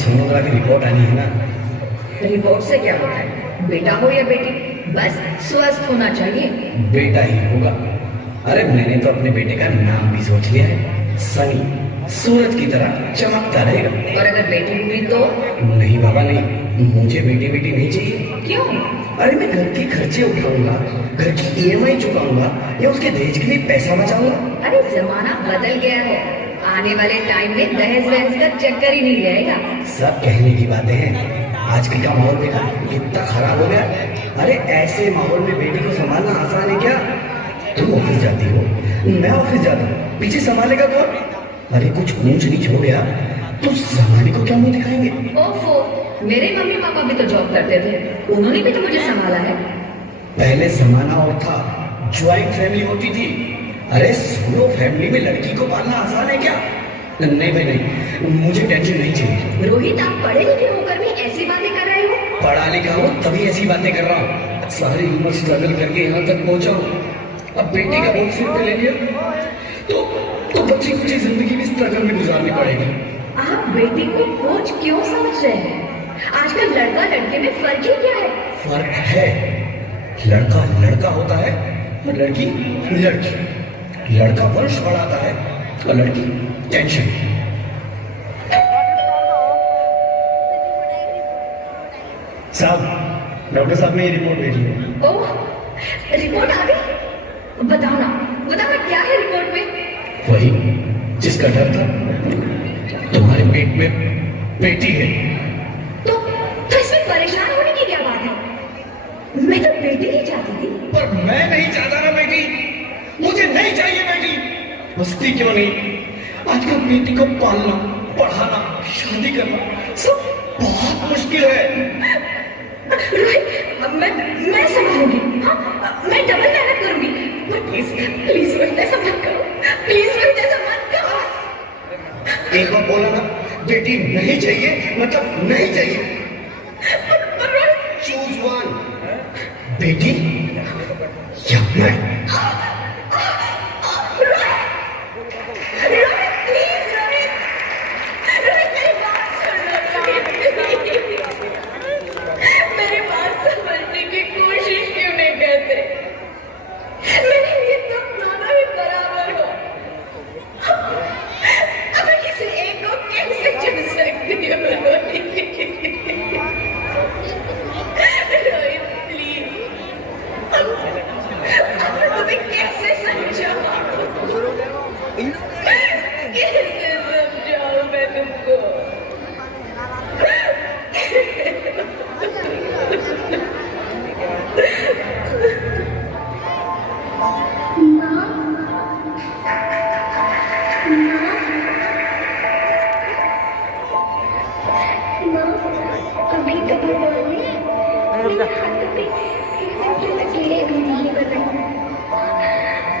Sonography report आनी है ना। रिपोर्ट से क्या होता है, बेटा हो या बेटी, बस स्वस्थ होना चाहिए। बेटा ही होगा। अरे मैंने तो अपने बेटे का नाम भी सोच लिया है, सनी, सूरज की तरह चमकता रहेगा। और अगर बेटी हुई तो? नहीं बाबा नहीं, मुझे बेटी बेटी नहीं चाहिए। क्यों? अरे मैं घर के खर्चे उठाऊंगा, घर की ईएमआई चुकाऊंगा या उसके दहेज के लिए पैसा बचाऊंगा। अरे जमाना बदल गया है, आने वाले टाइम में दहेज वहेज का चक्कर ही नहीं रहेगा। सब कहने की बातें हैं, आजकल का माहौल देखा कितना खराब हो गया। अरे ऐसे माहौल में बेटी को संभालना आसान है क्या? तुम ऑफिस जाती हो, मैं ऑफिस जाता हूँ, पीछे संभालेगा कौन? अरे कुछ ऊंच नीच हो गया तो संभालने को क्या मुंह दिखाएंगे? ओफो, मेरे मम्मी पापा भी तो जॉब करते थे, उन्होंने भी तो मुझे संभाला है। पहले जमाना और था, ज्वाइंट फैमिली होती थी। अरे सोलो फैमिली में लड़की को पालना आसान है क्या? नहीं भाई नहीं, मुझे टेंशन नहीं चाहिए। रोहित, आप पढ़े लिखे होकर भी ऐसी बातें कर रहे हो? पढ़ा लिखा हूँ तभी ऐसी बातें कर रहा हूँ। सारी उम्र स्ट्रगल करके यहाँ तक पहुंचा हूँ, अब बेटी का बोझ सिर पे ले लिया तो बच्ची कुछ जिंदगी भी स्ट्रगल में गुजारनी पड़ेगी। आप बेटी को बोझ क्यों समझ रहे हैं? आजकल लड़का लड़के में फर्क ही क्या है? फर्क है, लड़का लड़का होता है और लड़की लड़की। लड़का वंश बढ़ाता है और लड़की टेंशन। साहब, डॉक्टर साहब ने ये रिपोर्ट भेजी है। ओह, रिपोर्ट आ गई? बताओ ना क्या है रिपोर्ट में? वही जिसका डर था, तुम्हारे पेट में बेटी है। तो इसमें परेशान होने की क्या बात है? मैं तो बेटी ही चाहती थी। पर मैं नहीं चाहता ना बेटी, मुझे नहीं चाहिए बेटी। मस्ती क्यों नहीं, आजकल बेटी को पालना, पढ़ाना, शादी करना सब बहुत मुश्किल है। रोहित, मैं संभालूंगी। हाँ, मैं डबल मेहनत करूंगी। प्लीज प्लीज रोहित, ऐसा मत करो। प्लीज रोहित, ऐसा मत करो। एक बार बोला ना, बेटी नहीं चाहिए मतलब नहीं चाहिए। चूज वन, बेटी या मैं। मेरी बात समझने की कोशिश क्यों नहीं करते? मेरे लिए तुम दोनों ही बराबर हो। अब मैं किसी एक को कैसे चुन सकती हूँ? रोहित प्लीज, अब मैं तुम्हें कैसे समझाऊं? कैसे समझाऊं मैं तुमको? अभी तो भगवान ने मेरे हाथ पे लकीरें भी नहीं बनाई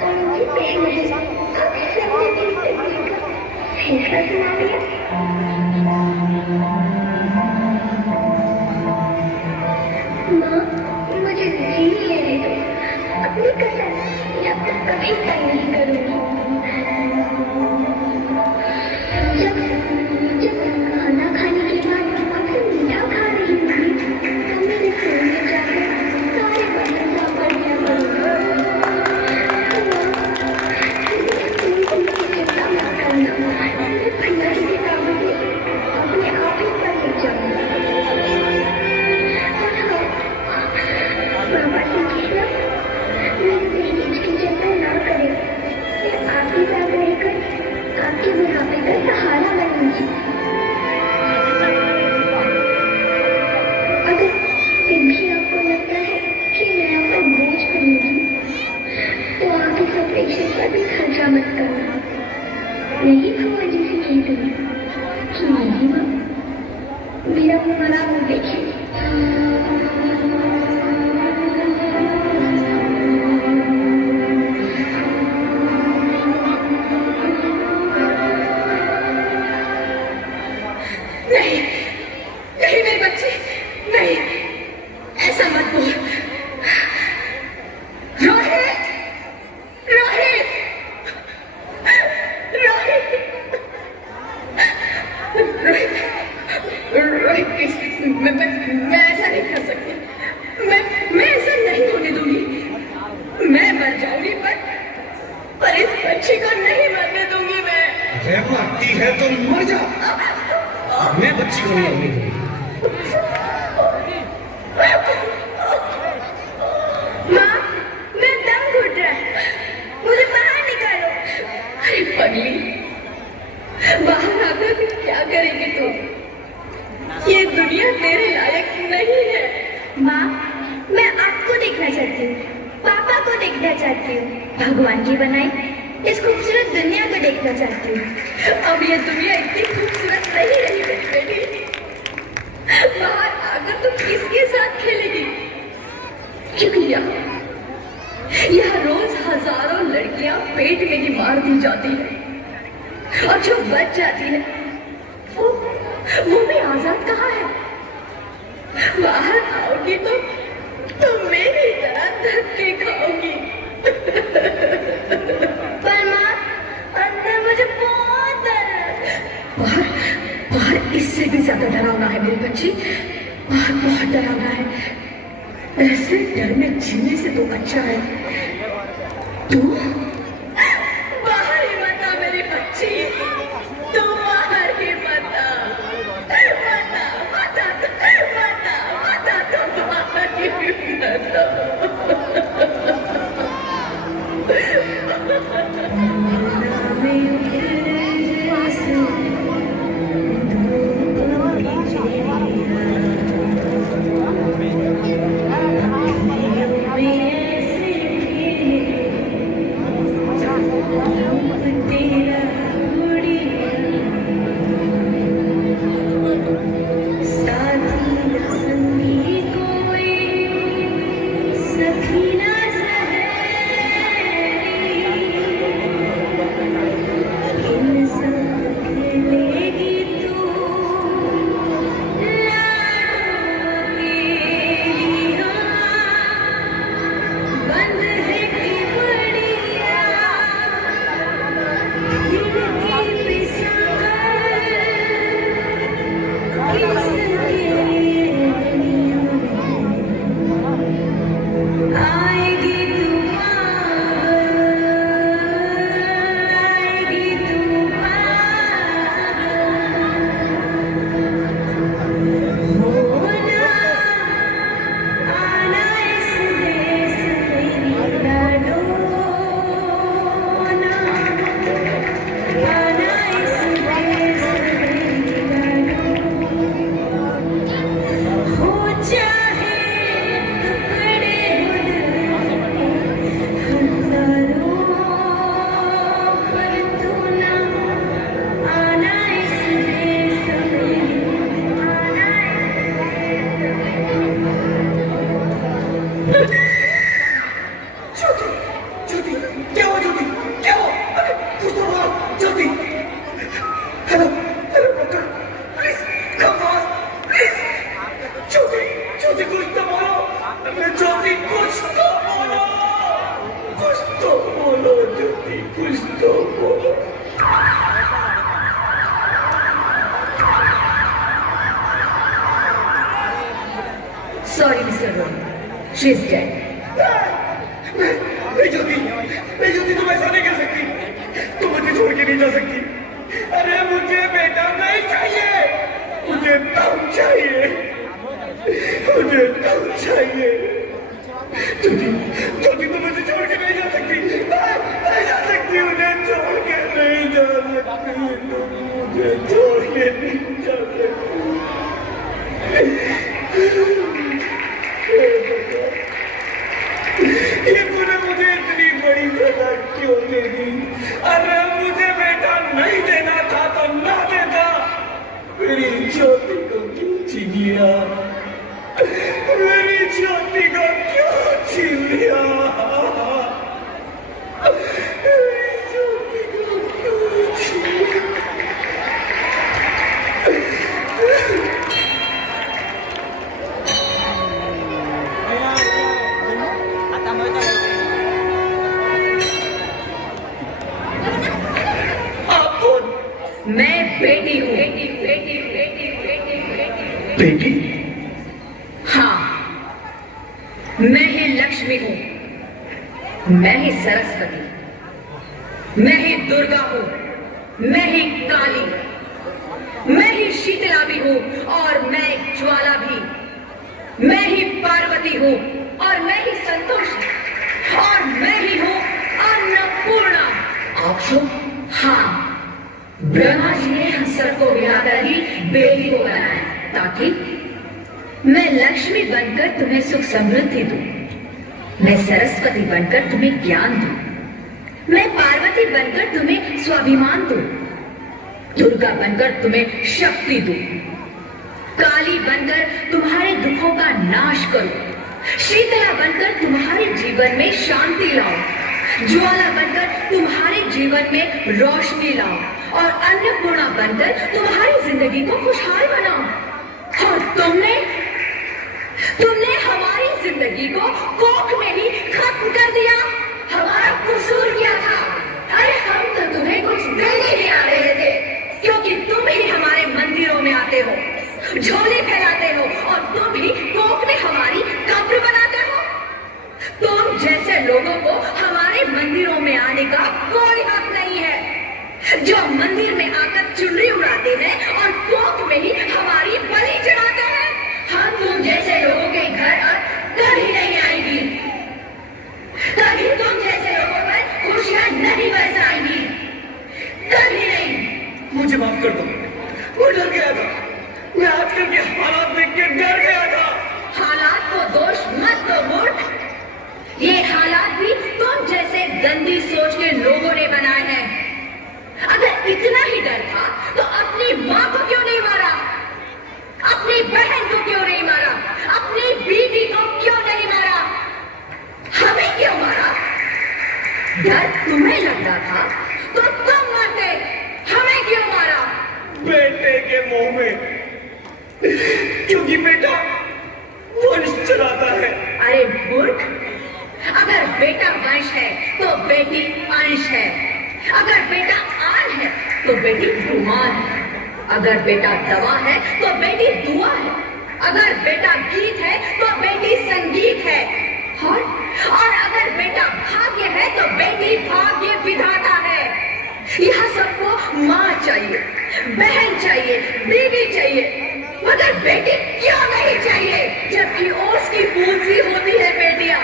और मुझे पेट में सबने मेरी तकलीफ का फैसला सुना दिया। माँ, मुझे जी लेने दो, अपनी कसम जब तक कभी तय नहीं करूँगी। जब खाना खाने के बाद आपसे मीठा खा रही थी तो मेरे सिर में जाकर सारे बर्तन साफ कर दिया करूँगा। चिंता मत करना, मैं भैया की किताबों को अपने आप ही पढ़ ले जाऊँगा। बाबा से कहना मेरे दहेज की चिंता ना करें, मैं आपके साथ रहकर आपके बुढ़ापे का सहारा बनूंगी। अगर फिर भी आपको लगता है कि मैं आप पर बोझ बनूंगी तो आप इस ऑपरेशन पर भी खर्चा मत करना। नहीं हुआ जिसे कह दूंगी कि नहीं माँ, मेरा मरा मुँह देखिए। नहीं नहीं मेरे बच्चे, नहीं, ऐसा मत बोल। रोहित, रोहित, रोहित, रोहित, रोहित प्लीज, मैं ऐसा नहीं कर सकती। मैं ऐसा नहीं होने दूंगी। मैं मर जाऊंगी पर इस बच्ची को नहीं मरने दूंगी मैं। अरे मरती है तो मर जा, मैं बच्ची को नहीं होने दूंगी। माँ, मैं दम घुट रहा है, मुझे बाहर निकालो। अरे पगली, बाहर आकर फिर क्या करेगी तू? ये दुनिया तेरे लायक नहीं है। माँ, मैं आपको देखना चाहती हूँ, पापा को देखना चाहती हूँ, भगवान की बनाई इस खूबसूरत दुनिया को देखना चाहती हूँ। अब ये दुनिया इतनी खूबसूरत नहीं रही मेरी बेटी। बाहर आकर तू किसके साथ खेलेगी? क्योंकि यहाँ रोज हजारों लड़कियां पेट में ही मार दी जाती है और जो बच जाती है वो भी आजाद कहाँ है? बाहर आओगी तो मेरी तरह धक्के खाओगी। पर माँ, अंदर मुझे बहुत डर है। बाहर इससे भी ज्यादा डरावना है मेरी बच्ची। बाहर बहुत डरावना है। ऐसे डर में जीने से तो अच्छा है तू बाहर ही मत आ मेरी बच्ची। तू बाहर ही मत आ। तू बाहर ही मत आ। Sorry, Mr. Roy. She is dead. ज्योति तुम ऐसा नहीं कर सकती। तुम मुझे छोड़ के नहीं जा सकती। अरे मुझे बेटा नहीं चाहिए, मुझे तब चाहिए, मुझे तब चाहिए। ज्योति तुम मुझे छोड़ के नहीं जा सकती। नहीं जा सकती, मुझे छोड़ के नहीं जा सकती। मुझे छोड़ के नहीं जा सकती। ये तूने मुझे इतनी बड़ी सजा क्यों दे दी? अरे मुझे बेटा नहीं देना था तो ना देता। मेरी ज्योति को क्यों छीन लिया? मेरी ज्योति को क्यों छीन लिया? मेरी ज्योति को क्यों छीन लिया? मैं बेटी हूँ। बेटी, हाँ, मैं ही लक्ष्मी हूं, मैं ही सरस्वती, मैं ही दुर्गा हूं, मैं ही काली, मैं ही शीतला भी हूं और मैं ज्वाला भी, मैं ही पार्वती हूं और मैं ही संतोषी और मैं ही हूं अन्नपूर्णा। आप सब? हाँ, ब्रह्मा जी ने हम सबको मिलाकर ही बेटी को बनाया ताकि मैं लक्ष्मी बनकर तुम्हें सुख समृद्धि दूं, मैं सरस्वती बनकर तुम्हें ज्ञान दूं, मैं पार्वती बनकर तुम्हें स्वाभिमान दूं, दुर्गा बनकर तुम्हें शक्ति दूं, काली बनकर तुम्हारे दुखों का नाश करूं, शीतला बनकर तुम्हारे जीवन में शांति लाऊं, ज्वाला बनकर तुम्हारे जीवन में रोशनी लाऊं और अन्नपूर्णा बनकर तुम्हारी जिंदगी को खुशहाल बनाऊं। और तुमने हमारी जिंदगी को कोख में ही खत्म कर दिया। हमारा कसूर क्या था? अरे हम तो तुम्हें कुछ देने नहीं आ रहे थे, क्योंकि तुम ही हमारे मंदिरों में आते हो, झोले फैलाते हो और तुम ही कोख में हमारी कब्र बनाते हो। तुम जैसे लोगों को हमारे मंदिरों में आने का कोई हक नहीं है, जो मंदिर में आकर चुनरी उड़ाते हैं और कोख में ही हमारी बलि चढ़ाते हैं। हम तुम जैसे लोगों के घर अब कभी नहीं आएंगी, कभी तुम जैसे लोगों पर खुशियां नहीं बरसाएंगी, कभी नहीं। मुझे माफ कर दो, मैं डर गया था, मैं आजकल के हालात देख के डर गया था। हालात को दोष मत दो मूर्ख, ये हालात भी तुम जैसे गंदी सोच के लोगों ने बनाए हैं। अगर इतना ही डर था तो अपनी माँ को क्यों नहीं मारा, अपनी बहन को क्यों नहीं मारा, अपनी बीवी को क्यों नहीं मारा, हमें क्यों मारा? डर तुम्हें लगता था तो तुम मरते, हमें क्यों मारा? बेटे के मुंह में, क्योंकि बेटा वंश चलाता है। अरे मूर्ख, अगर बेटा वंश है तो बेटी अंश है, अगर बेटा आन है तो बेटी गुमान है, अगर बेटा दवा है तो बेटी दुआ है, अगर बेटा गीत है तो बेटी संगीत है, और अगर बेटा भाग्य है तो बेटी भाग्य विधाता है। यह सबको माँ चाहिए, बहन चाहिए, बीवी चाहिए, मगर बेटी क्यों नहीं चाहिए? जबकि ओस की बूंद सी होती है बेटियां,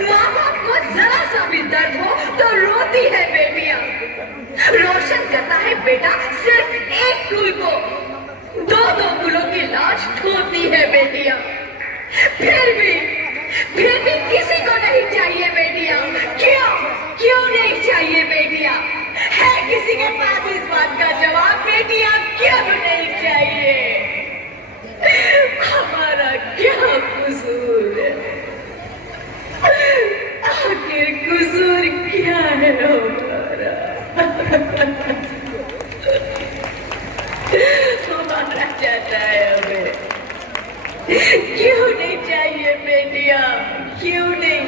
माँ बाप को जरा सा भी दर्द हो तो रोती है बेटियां। रोशन करता है बेटा सिर्फ एक कुल को, दो दो कुलों की लाश ढोती है बेटियां। फिर भी किसी को नहीं चाहिए बेटियां। क्यों नहीं चाहिए बेटियां? है किसी के पास इस बात का जवाब? बेटियां क्यों नहीं चाहिए? हमारा क्या कसूर है? आखिर कसूर क्या है हमारा? हमारा चाहता है हमें, क्यों नहीं चाहिए बेटियां? क्यों नहीं?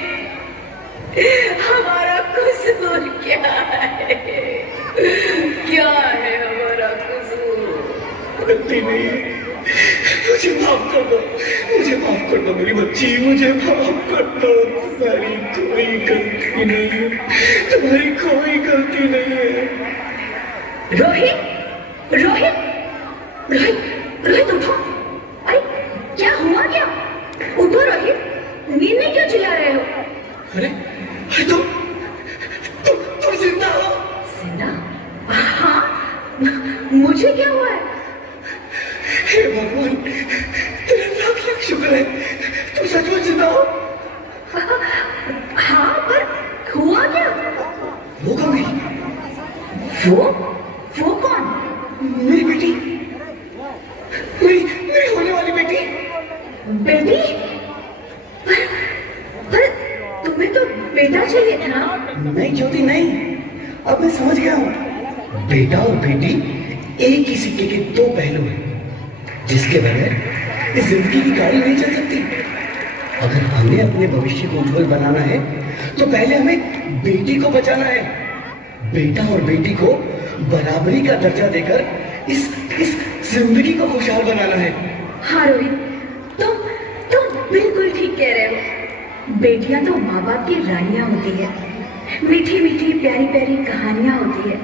हमारा कसूर क्या है? क्या है हमारा कसूर? गलती नहीं, मुझे माफ कर दो, मुझे माफ कर दो मेरी बच्ची, मुझे माफ कर दो। तुम्हारी कोई गलती नहीं है, तुम्हारी कोई गलती नहीं है। रोहित, रोहित, रोहित, रोहित उठो। अरे क्या हुआ क्या? उठो रोहित, नींद में क्यों चिल्ला रहे हो? अरे तुम जिंदा हो? जिंदा? हाँ, मुझे क्या हुआ है? हे भगवान, तेरा लाख लाख शुक्र है, तुम सचमुच जिंदा हो। हाँ, पर हुआ क्या? वो कौन गई? वो कौन? मेरी बेटी, मेरी होने वाली बेटी। बेटी? पर तुम्हें तो बेटा चाहिए था। नहीं ज्योति नहीं, अब मैं समझ गया हूँ। बेटा और बेटी एक ही सिक्के के दो पहलू हैं, जिसके बगैर इस जिंदगी की गाड़ी नहीं चल सकती। अगर हमें अपने भविष्य को उज्जवल बनाना है तो पहले हमें बेटी को बचाना है। बेटा और बेटी को बराबरी का दर्जा देकर इस जिंदगी को खुशहाल बनाना है। हाँ रोहित, तुम बिल्कुल ठीक कह रहे हो। बेटियां तो माँ बाप की रानियां होती है, मीठी मीठी प्यारी प्यारी कहानियां होती है।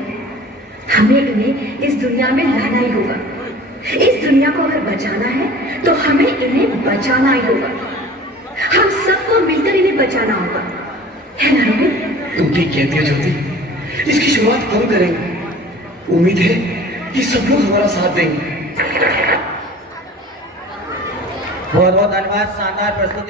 हमें इन्हें इस दुनिया में लाना ही होगा। इस दुनिया को अगर बचाना है तो हमें इन्हें बचाना ही होगा। हम सबको मिलकर इन्हें बचाना होगा, है ना रोहित? तुम ठीक कहती हो ज्योति, इसकी शुरुआत हम करेंगे। उम्मीद है कि सब लोग हमारा साथ देंगे। बहुत बहुत धन्यवाद, शानदार प्रस्तुति।